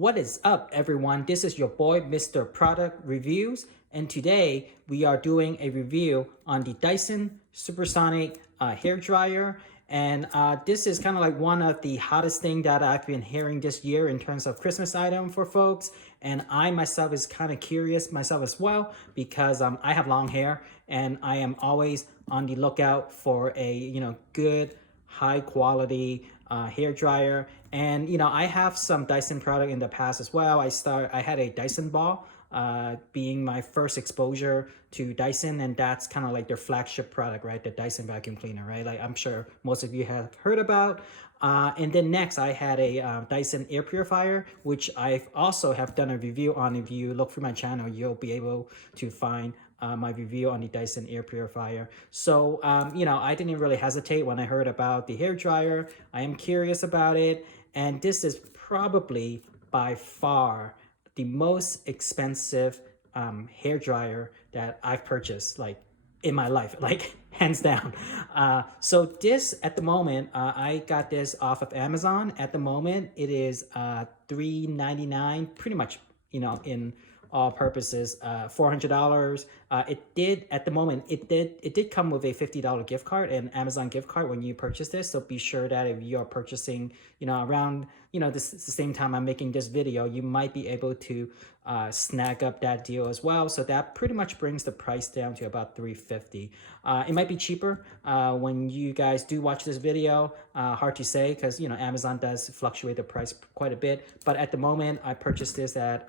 What is up, everyone? This is your boy, Mr. Product Reviews, and today we are doing a review on the Dyson Supersonic hair dryer. And this is kind of like one of the hottest thing that I've been hearing this year in terms of Christmas item for folks. And I myself is kind of curious myself as well because I have long hair and I am always on the lookout for a good high quality hair dryer. And I have some Dyson product in the past as well. I had a Dyson ball being my first exposure to Dyson, and that's kind of like their flagship product, right? The Dyson vacuum cleaner, right? Like I'm sure most of you have heard about. And then next I had a Dyson air purifier, which I also have done a review on. If you look through my channel, you'll be able to find my review on the Dyson air purifier. So, I didn't really hesitate when I heard about the hair dryer. I am curious about it. And this is probably by far the most expensive hair dryer that I've purchased, like in my life, like hands down. So this at the moment, I got this off of Amazon. At the moment, it is $3.99, pretty much, in all purposes, $400. It did come with a $50 gift card, an Amazon gift card when you purchase this. So be sure that if you're purchasing, around, the same time I'm making this video, you might be able to snag up that deal as well. So that pretty much brings the price down to about $350. It might be cheaper when you guys do watch this video. Hard to say because, Amazon does fluctuate the price quite a bit. But at the moment, I purchased this at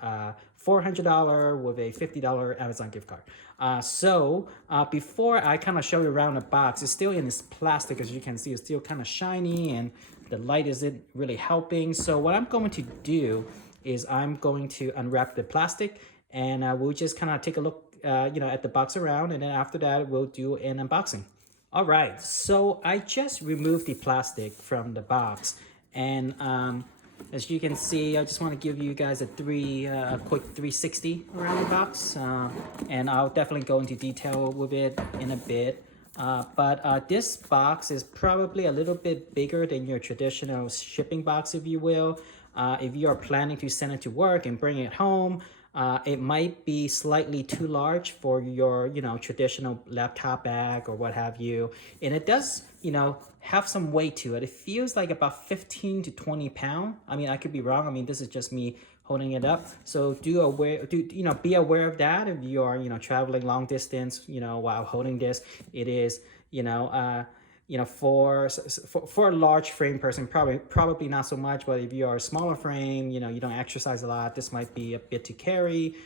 $400 with a $50 Amazon gift card. So before I kind of show you around the box, it's still in this plastic. As you can see, it's still kind of shiny and the light isn't really helping. So what I'm going to do is I'm going to unwrap the plastic and we'll just kind of take a look at the box around, and then after that we'll do an unboxing. All right, so I just removed the plastic from the box, and as you can see, I just want to give you guys a quick 360 around the box, and I'll definitely go into detail with it in a bit. But this box is probably a little bit bigger than your traditional shipping box, if you will. If you are planning to send it to work and bring it home, it might be slightly too large for your, traditional laptop bag or what have you. And it does, have some weight to it. It feels like about 15 to 20 pounds. I mean, I could be wrong. I mean, this is just me holding it up. So be aware of that. If you are, traveling long distance, while holding this, it is, for a large frame person, probably not so much. But if you are a smaller frame, you don't exercise a lot, this might be a bit to carry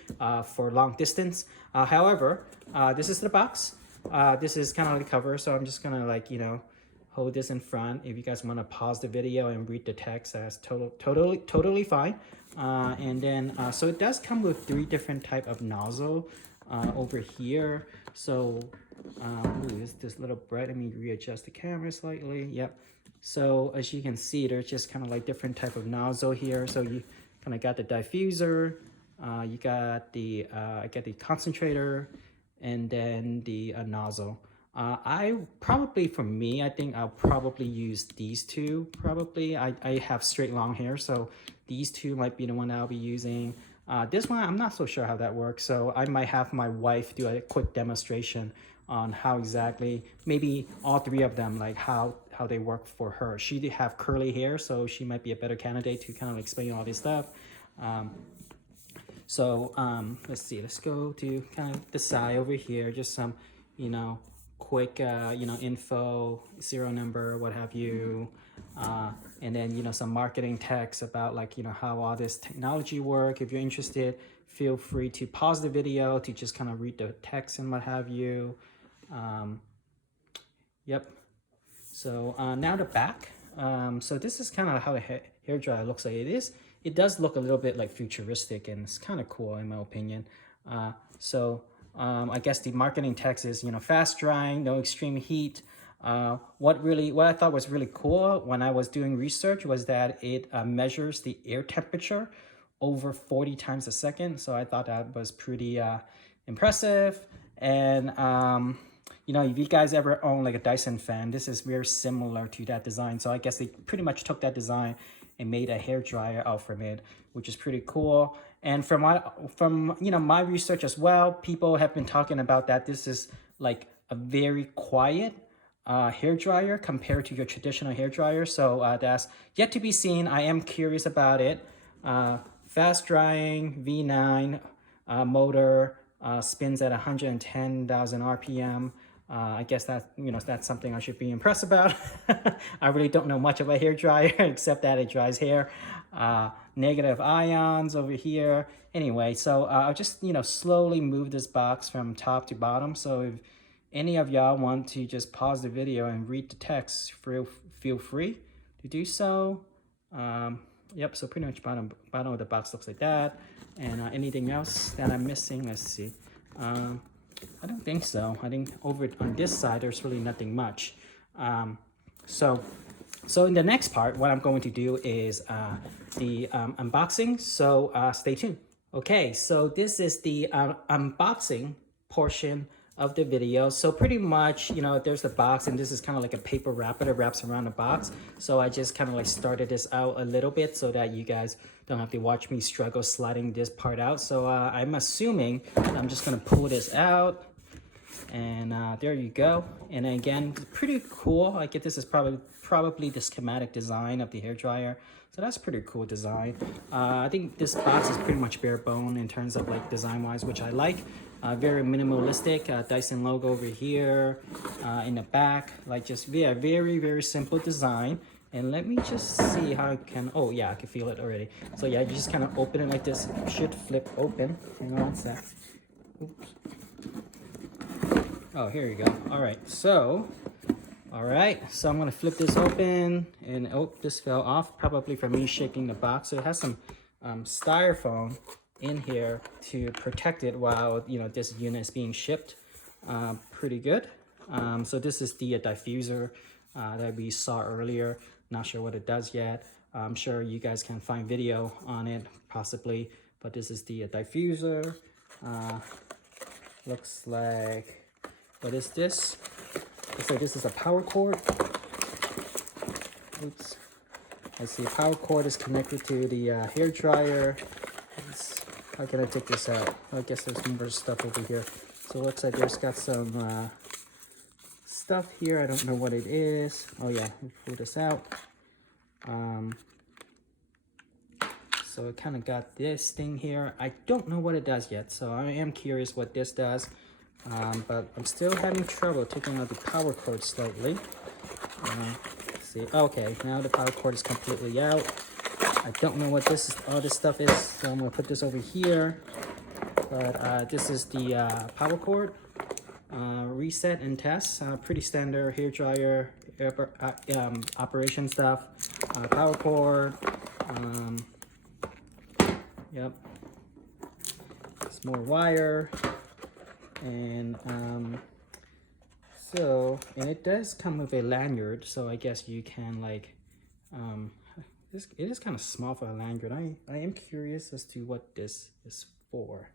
for long distance. However, this is the box. This is kind of the cover, so I'm just gonna hold this in front. If you guys want to pause the video and read the text, that's totally fine. And then so it does come with 3 different type of nozzle over here. So this little bright. Let me readjust the camera slightly. Yep. So as you can see, there's just kind of like different type of nozzle here. So you kind of got the diffuser, you got the concentrator, and then the nozzle. I think I'll probably use these two. I have straight long hair, so these two might be the one I'll be using. This one, I'm not so sure how that works, so I might have my wife do a quick demonstration on how exactly, maybe all 3 of them, like how they work for her. She did have curly hair, so she might be a better candidate to kind of explain all this stuff. Let's see, let's go to kind of the side over here, just some, quick, info, serial number, what have you. And then, some marketing text about how all this technology work. If you're interested, feel free to pause the video to just kind of read the text and what have you. Yep. So now the back. So this is kind of how the hair dryer looks like. It does look a little bit like futuristic, and it's kind of cool in my opinion. I guess the marketing text is, fast drying, no extreme heat. What I thought was really cool when I was doing research was that it measures the air temperature over 40 times a second. So I thought that was pretty impressive. And you know, if you guys ever own like a Dyson fan, this is very similar to that design. So I guess they pretty much took that design and made a hair dryer out from it, which is pretty cool. And from you know, my research as well, people have been talking about that this is like a very quiet hair dryer compared to your traditional hair dryer. So that's yet to be seen. I am curious about it. Fast drying V9 motor, spins at 110,000 RPM. I guess that, you know, that's something I should be impressed about. I really don't know much about hair dryer except that it dries hair. Negative ions over here. Anyway, so I'll just, you know, slowly move this box from top to bottom. So if any of y'all want to just pause the video and read the text, feel free to do so. Yep, so pretty much bottom of the box looks like that. And anything else that I'm missing? Let's see. I don't think so. I think over on this side, there's really nothing much. So in the next part, what I'm going to do is the unboxing. So stay tuned. Okay, so this is the unboxing portion of the video. So pretty much, you know, there's the box, and this is kind of like a paper wrapper that wraps around the box. So I just kind of like started this out a little bit so that you guys don't have to watch me struggle sliding this part out. So I'm assuming I'm just gonna pull this out, and there you go. And again, pretty cool. I get this is probably the schematic design of the hairdryer. So that's a pretty cool design. I think this box is pretty much bare bone in terms of like design wise, which I like. Very minimalistic, Dyson logo over here in the back, like just very simple design. And let me just see how I can, oh yeah, I can feel it already. So yeah, you just kind of open it like this. It should flip open. Hang on one sec. Oops. Oh, here you go. All right, so I'm gonna flip this open, and oh, this fell off, probably from me shaking the box. So it has some styrofoam in here to protect it while, you know, this unit is being shipped. Pretty good. So this is the diffuser that we saw earlier. Not sure what it does yet. I'm sure you guys can find video on it possibly, but this is the diffuser. Looks like, what is this? Looks like this is a power cord. Oops. I see power cord is connected to the hair dryer. How can I take this out? I guess there's more stuff over here. So it looks like there's got some stuff here. I don't know what it is. Oh yeah, we'll pull this out. So it kind of got this thing here. I don't know what it does yet, so I am curious what this does. But I'm still having trouble taking out the power cord slightly. Let's see. Okay, now the power cord is completely out. I don't know what all this stuff is, so I'm gonna put this over here. But this is the power cord. Reset and test. Pretty standard hair dryer operation stuff. Power cord. Yep. Some more wire. And and it does come with a lanyard, so I guess you can like it is kind of small for a lanyard. I am curious as to what this is for.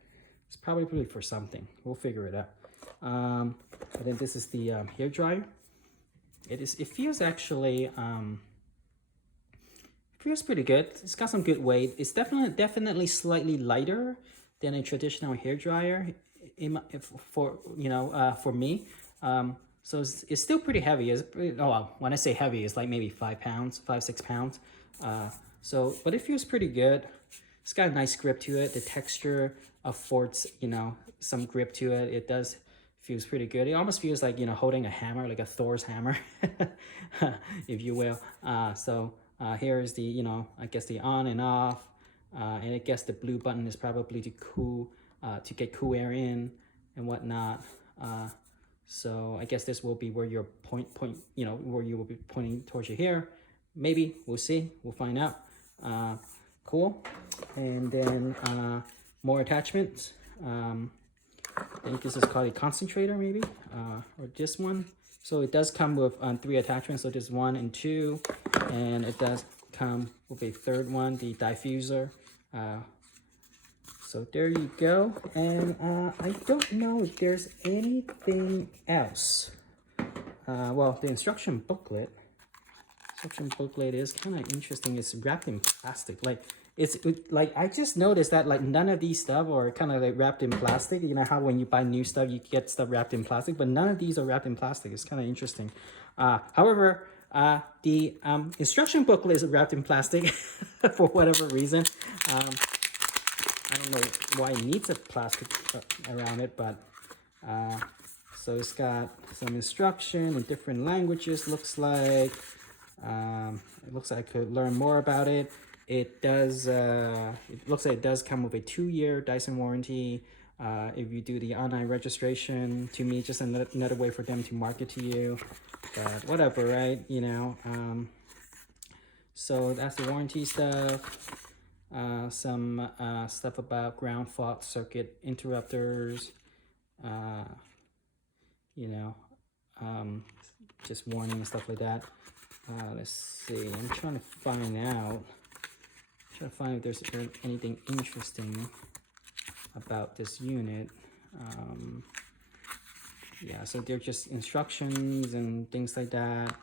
It's probably for something. We'll figure it out. And then this is the hair dryer. It feels actually feels pretty good. It's got some good weight. It's definitely slightly lighter than a traditional hair dryer for me. So it's still pretty heavy. When I say heavy, it's like maybe 5-6 pounds. But it feels pretty good. It's got a nice grip to it. The texture affords, you know, some grip to it. It feels pretty good. It almost feels like, you know, holding a hammer, like a Thor's hammer, if you will. Here is the, you know, I guess the on and off. And I guess the blue button is probably to get cool air in and whatnot. So I guess this will be where your where you will be pointing towards your hair. Maybe, we'll see, we'll find out. Cool. And then more attachments. I think this is called a concentrator maybe, or this one. So it does come with 3 attachments. So there's 1 and 2, and it does come with a third one, the diffuser. So there you go. And I don't know if there's anything else. Well, the instruction booklet is kind of interesting. It's wrapped in plastic. Like like I just noticed that like none of these stuff are kind of like wrapped in plastic. You know how when you buy new stuff you get stuff wrapped in plastic, but none of these are wrapped in plastic. It's kind of interesting. However, the instruction booklet is wrapped in plastic for whatever reason. I don't know why it needs a plastic around it, but so it's got some instruction in different languages. Looks like it looks like I could learn more about it. It does. It looks like it does come with a 2-year Dyson warranty. If you do the online registration, to me, just another way for them to market to you. But whatever, right? You know. So that's the warranty stuff. Some stuff about ground fault circuit interrupters. You know, just warning and stuff like that. Let's see. I'm trying to find out. If there's anything interesting about this unit. Yeah, so they're just instructions and things like that.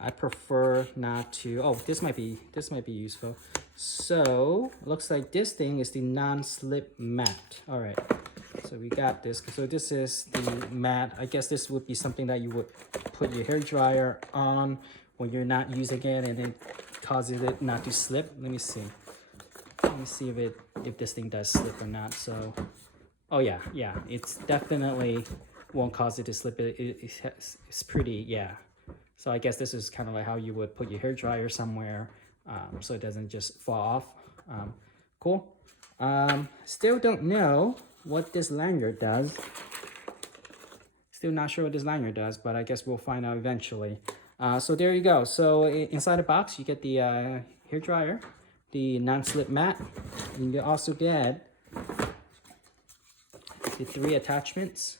I prefer not to. Oh, this might be useful. So it looks like this thing is the non-slip mat. All right. So we got this. So this is the mat. I guess this would be something that you would put your hair dryer on when you're not using it, and it causes it not to slip. Let me see. Let me see if this thing does slip or not. So, oh yeah, it's definitely won't cause it to slip. It's pretty, yeah. So I guess this is kind of like how you would put your hair dryer somewhere, so it doesn't just fall off. Cool. Still don't know what this lanyard does. Still not sure what this lanyard does, but I guess we'll find out eventually. So there you go. So inside the box, you get the hair dryer, the non-slip mat, and you also get the 3 attachments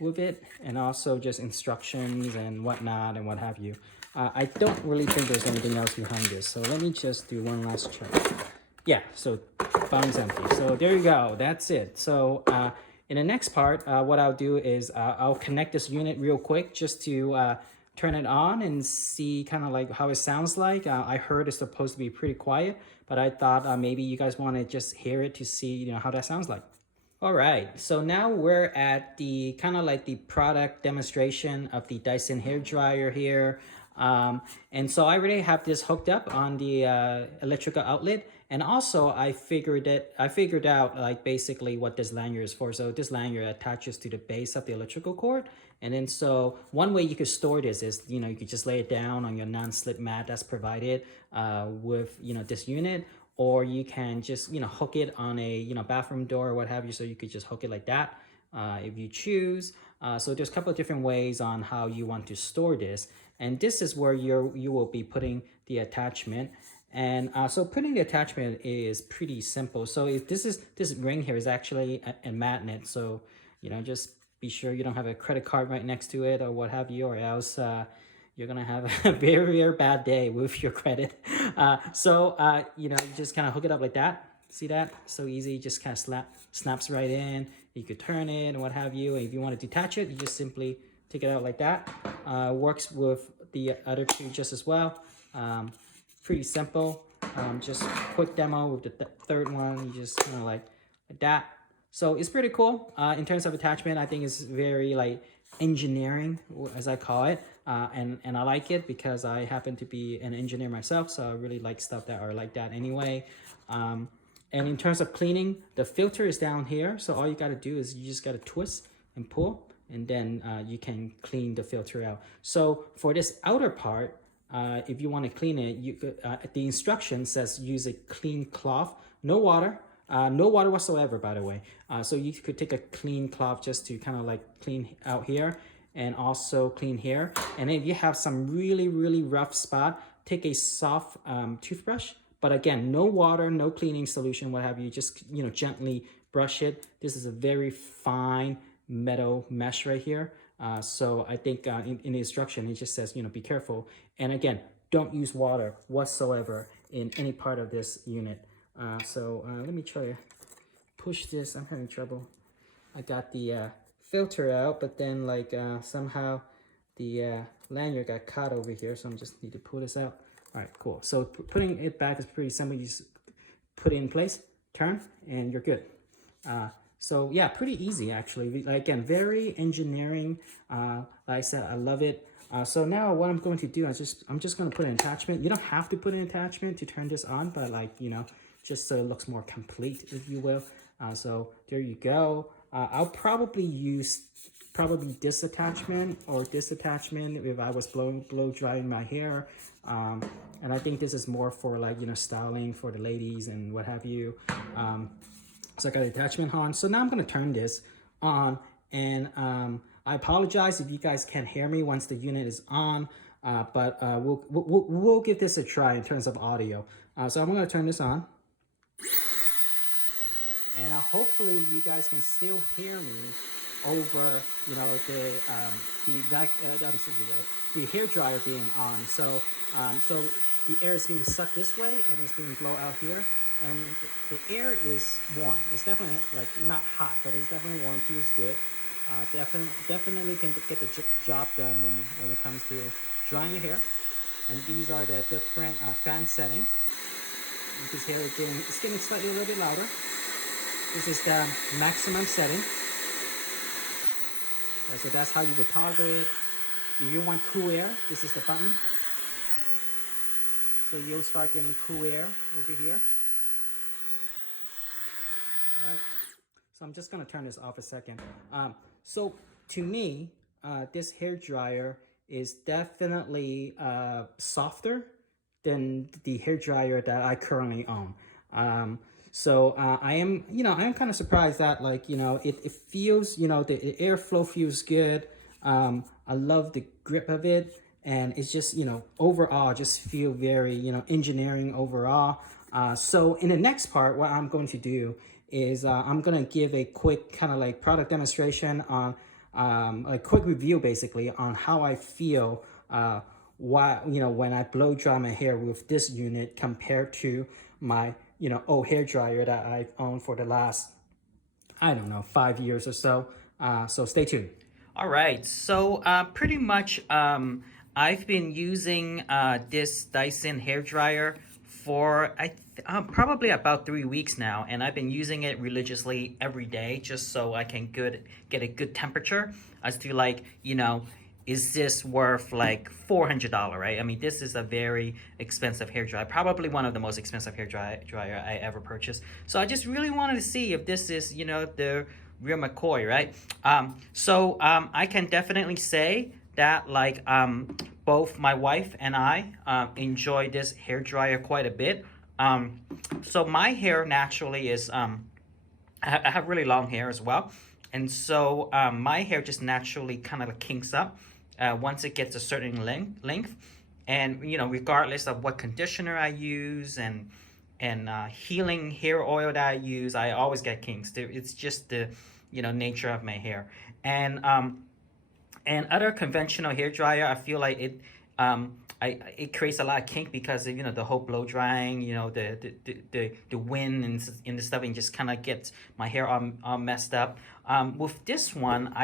with it, and also just instructions and whatnot and what have you. I don't really think there's anything else behind this, so let me just do one last check. Yeah, so bottom's empty. So there you go, that's it. So in the next part, what I'll do is I'll connect this unit real quick just to turn it on and see kind of like how it sounds like. I heard it's supposed to be pretty quiet, but I thought maybe you guys want to just hear it to see, you know, how that sounds like. All right, so now we're at the kind of like the product demonstration of the Dyson hairdryer here. And so I already have this hooked up on the electrical outlet, and also I figured out like basically what this lanyard is for. So this lanyard attaches to the base of the electrical cord, and then so one way you could store this is, you know, you could just lay it down on your non-slip mat that's provided with, you know, this unit, or you can just, you know, hook it on a, you know, bathroom door or what have you. So you could just hook it like that if you choose. So there's a couple of different ways on how you want to store this. And this is where you will be putting the attachment. And so putting the attachment is pretty simple. So if this ring here is actually a magnet. So, you know, just be sure you don't have a credit card right next to it or what have you, or else you're gonna have a very, very bad day with your credit. You know, you just kind of hook it up like that. See that? So easy, just kind of snaps right in. You could turn it and what have you. And if you want to detach it, you just simply take it out like that. Works with the other two just as well. Pretty simple. Just quick demo with the third one. You just kind of like that. So it's pretty cool. In terms of attachment, I think it's very like engineering, as I call it. And I like it because I happen to be an engineer myself, so I really like stuff that are like that anyway. And in terms of cleaning, the filter is down here, so all you got to do is you just got to twist and pull, and then you can clean the filter out. So for this outer part, if you want to clean it, you could, the instruction says use a clean cloth, no water whatsoever, by the way. So you could take a clean cloth just to kind of like clean out here, and also clean here. And if you have some really, really rough spot, take a soft toothbrush. But again, no water, no cleaning solution, what have you. Just, you know, gently brush it. This is a very fine metal mesh right here. So I think in the instruction, it just says, you know, be careful. And again, don't use water whatsoever in any part of this unit. Let me try to push this. I'm having trouble. I got the filter out, but then like somehow the lanyard got caught over here, so I just need to pull this out. All right, cool. So putting it back is pretty simple. You just put it in place, turn, and you're good. So yeah, pretty easy actually. Again, very engineering. Like I said, I love it. So now what I'm going to do is I'm just going to put an attachment. You don't have to put an attachment to turn this on, but like, you know, just so it looks more complete, if you will. So there you go. I'll probably use this attachment or this attachment if I was blow drying my hair. And I think this is more for like, you know, styling for the ladies and what have you. So I got the attachment on. So now I'm going to turn this on, and I apologize if you guys can't hear me once the unit is on, but we'll give this a try in terms of audio. So I'm going to turn this on, and hopefully you guys can still hear me over, you know, the hair dryer being on. So the air is being sucked this way and it's being blown out here. And the air is warm. It's definitely like not hot, but it's definitely warm. Feels good. Definitely can get the job done when it comes to drying your hair. And these are the different fan settings. This hair is getting slightly a little bit louder. This is the maximum setting. So that's how you would toggle it. If you want cool air, this is the button. So you'll start getting cool air over here. All right. So I'm just gonna turn this off a second. So to me, this hair dryer is definitely softer than the hair dryer that I currently own. I am kind of surprised that, like, you know, it feels, you know, the airflow feels good. I love the grip of it, and it's just, you know, overall just feel very, you know, engineering overall. So in the next part, what I'm going to do is I'm going to give a quick kind of like product demonstration on a quick review basically on how I feel when I blow dry my hair with this unit compared to my, you know, old hair dryer that I've owned for the last, I don't know, 5 years or so. So stay tuned. All right, so pretty much I've been using this Dyson hair dryer for probably about 3 weeks now, and I've been using it religiously every day just so I can get a good temperature as to, like, you know, is this worth like $400, right? I mean, this is a very expensive hair dryer, probably one of the most expensive hair dryer I ever purchased. So I just really wanted to see if this is, you know, the real McCoy, right? I can definitely say that, like, both my wife and I enjoy this hair dryer quite a bit. So my hair naturally is, I have really long hair as well. And so my hair just naturally kind of kinks up once it gets a certain length. And, you know, regardless of what conditioner I use and healing hair oil that I use, I always get kinks. It's just the, you know, nature of my hair. And other conventional hair dryer, I feel like it creates a lot of kink because of, you know, the whole blow drying, you know, the wind and the stuff, and just kind of gets my hair all messed up. With this one,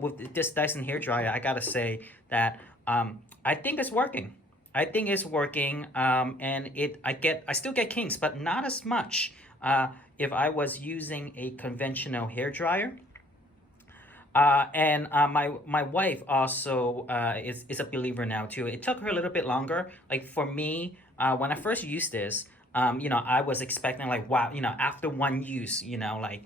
with this Dyson hair dryer, I gotta say that I think it's working. I think it's working, and I still get kinks, but not as much if I was using a conventional hair dryer. My wife also is a believer now too. It took her a little bit longer. Like for me, when I first used this, you know, I was expecting like, wow, you know, after one use, you know, like,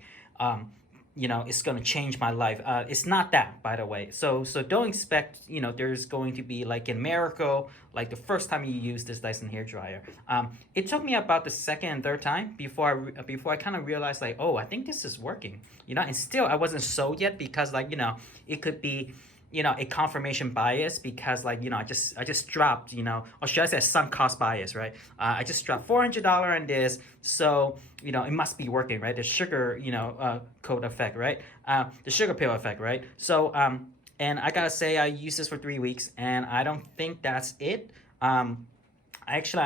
you know, it's gonna change my life. It's not that, by the way. So don't expect, you know, there's going to be like a miracle, like the first time you use this Dyson hair dryer. It took me about the second and third time before I kind of realized, like, oh, I think this is working, you know. And still, I wasn't sold yet because, like, you know, it could be, you know, a confirmation bias because, like, you know, I just dropped, you know, or should I say sunk cost bias, right? I just dropped $400 on this, so, you know, it must be working, right? The sugar, you know, coat effect, right? The sugar pill effect, right? So, and I gotta say, I used this for 3 weeks, and I don't think that's it. Actually,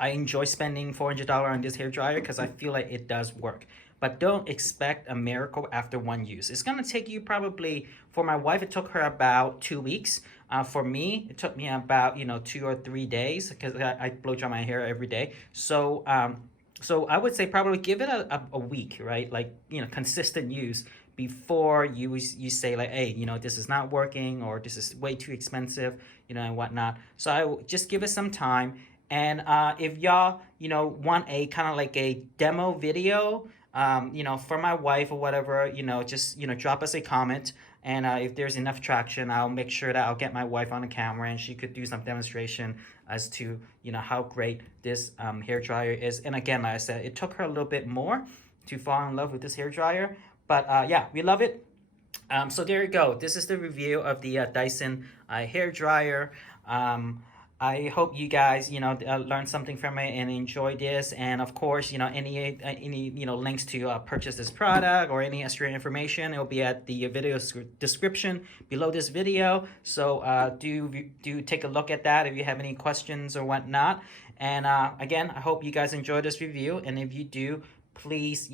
I enjoy spending $400 on this hair dryer because I feel like it does work. But don't expect a miracle after one use. It's gonna take you probably, for my wife, it took her about 2 weeks. For me, it took me about 2 or 3 days because I blow dry my hair every day. So I would say probably give it a week, right? Like consistent use before you say like, hey, this is not working or this is way too expensive, and whatnot. So I will just give it some time. And if y'all want a kind of like a demo video, for my wife or whatever, just drop us a comment. And if there's enough traction, I'll make sure that I'll get my wife on the camera and she could do some demonstration as to how great this hair dryer is. And again, like I said, it took her a little bit more to fall in love with this hair dryer, but yeah, we love it. So there you go. This is the review of the Dyson hair dryer. I hope you guys, learned something from it and enjoy this. And of course, any links to purchase this product or any extra information, it'll be at the video description below this video. So do take a look at that if you have any questions or whatnot. And again, I hope you guys enjoyed this review. And if you do, please,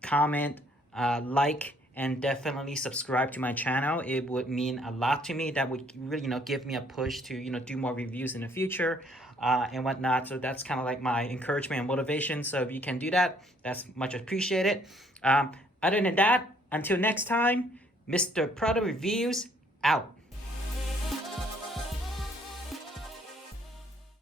comment, like, and definitely subscribe to my channel. It would mean a lot to me. That would really, give me a push to, do more reviews in the future and whatnot. So that's kind of like my encouragement and motivation. So if you can do that, that's much appreciated. Other than that, until next time, Mr. Product Reviews out.